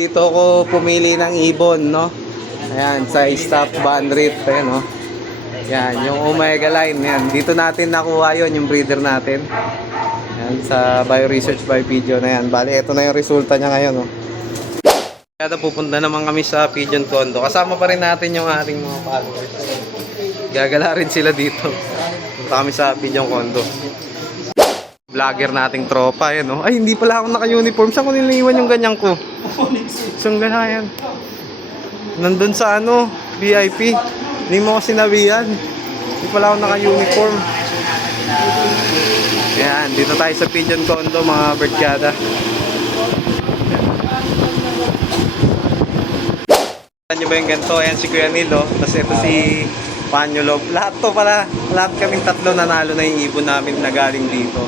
Dito ko pumili ng ibon, no? Ayan, sa stop bandrit, ayan, no? Yan, yung Omega line, yan. Dito natin nakuha yon yung breeder natin. Yan, sa Bioresearch by Pigeon na yan. Bali, ito na yung resulta niya ngayon, no? Kaya pupunta naman kami sa Pigeon Condo. Kasama pa rin natin yung ating mga followers. Gagala rin sila dito. Punta kami sa Pigeon Condo. Vlogger nating tropa, yan, no? Ay, hindi pala ako naka-uniform. Saan ko nilaiwan yung ganyan ko? Isang gala yan. Nandun sa ano, VIP. Hindi mo ko sinabihan. Hindi pala ako naka-uniform. Yan, dito tayo sa Pigeon Condo, mga birdgada. Alam nyo ba yung ganito? Ayan si Kuya Nilo. Tapos ito si Panyolo. Lahat to pala. Lahat kaming tatlo nanalo na yung ibon namin na galing dito.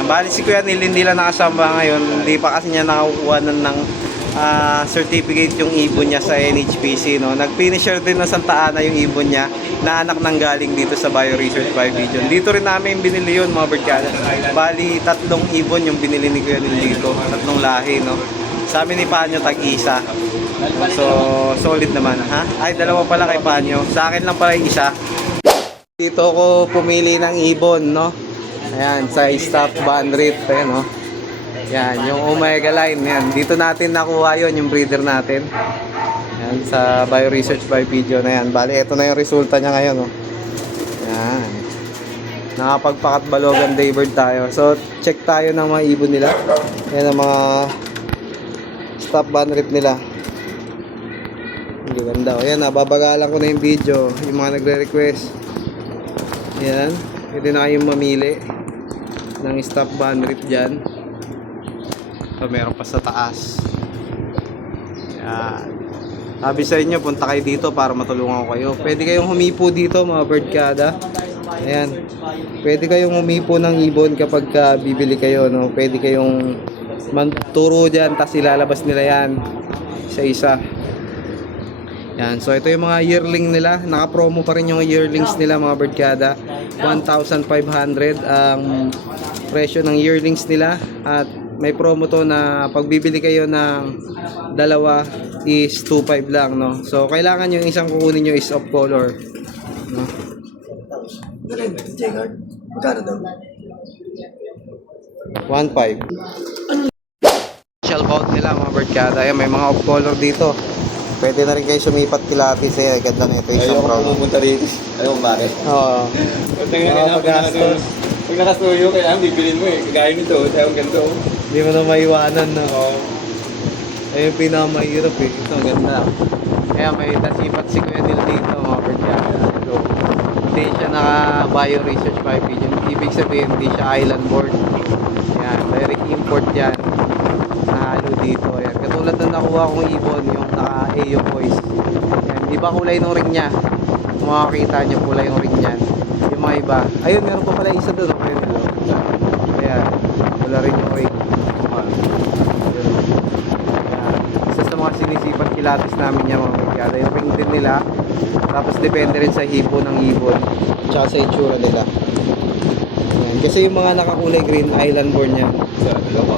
Yan, bali si Kuya Nilo hindi lang nakasama ngayon. Hindi pa kasi niya nakakuha ng, ng ah, certificate yung ibon niya sa NHPC. No? Nag-finisher din ng Santa Ana yung ibon niya na anak ng galing dito sa Bioresearch by Vision. Dito rin namin binili yun mga birdcada. Bali tatlong ibon yung binili ni Kuya Nilo dito. Tatlong lahi. No? Sa amin ni Panyo tag-isa. So, solid naman, ha? Ay, dalawa pala kay Panyo. Sa akin lang pala yung isa. Dito ko pumili ng ibon, no? Ayan, sa stop bandrit, ayan, no? Yan, yung Omega line, yan. Dito natin nakuha yon yung breeder natin. Yan, sa Bioresearch by Pigeon na yan. Bali, ito na yung resulta niya ngayon, no? Yan. Nakapagpakat balogan daybird tayo. So, check tayo ng mga ibon nila. Yan ang mga stop bandrit nila. Ang ganda. O yan, nababagalan ko na yung video. Yung mga nagre-request. Yan. Pwede na kayong mamili ng stop bandrit dyan. So, meron pa sa taas. Yan. Sabi sa inyo, punta kayo dito para matulungan ko kayo. Pwede kayong humipo dito, mga birdcada. Ayan. Pwede kayong humipo ng ibon kapag ka bibili kayo, no? Pwede kayong manturo dyan, tapos ilalabas nila yan isa-isa. Yan, so ito yung mga yearling nila. Naka-promo pa rin yung yearlings nila mga birdcada. 1,500 ang presyo ng yearlings nila at may promo to na pagbibili kayo ng dalawa is 2.5 lang, no? So kailangan yung isang kukunin nyo is of color. No? Magkano daw? 1.5. Shell bout nila mga birdcada. Ayan, may mga off color dito. Pwede na rin kayo sumipat pilates eh. Ganda na ito isang Ayoko brown. pumunta rito. Ayaw kung bakit. Oo. Tingnan Oo, nila pag-gastos. Pag nakasuyo, kailangan bibilin mo eh. Kagaya nito, sayang ganito. Hindi mo na maiwanan no. Oo. Ayun yung pinakamahirap eh. Ito, ang ganda. Kaya may nasipat si Kuya Nil dito, mga birdcada. So, hindi siya naka-bio-research by pigeon. Ibig sabihin, hindi siya island board. Yan, direct import yan. Nahalo dito. Yan. Katulad na nakuha kong ibon, yung naka-AO voice. Yan. Iba kulay ng ring niya. Makakita niyo kulay yung ring niyan. Yung mga iba. Ayun, meron pa pala isa doon. Kuya Nil. oh. Ayan. Wala rin yung ring. Isa sa mga sinisipat kilatis namin niya mga magkada. Yung ring din nila. Tapos depende rin sa hipo ng ibon. Tsaka sa itsura nila. Ayan. Kasi yung mga nakakulay green island born niya. Sa dalawa.